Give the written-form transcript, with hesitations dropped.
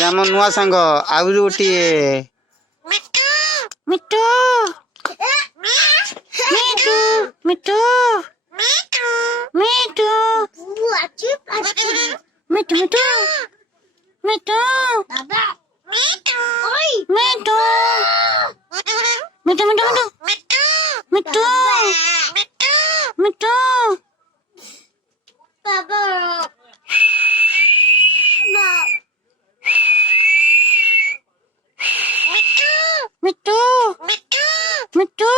ଇଏ ଆମ ନୂଆ ସାଙ୍ଗ ଆହୁରି ଗୋଟିଏ ମିଟୁ ମିଟୁ ମିଟୁ ମିଟୁ ମିଟୁ ମିଟୁ ମିଟୁ ମିଟୁ মিটু মিটু মিটু মিটু মিটু বাবা মিটু মিটু মিটু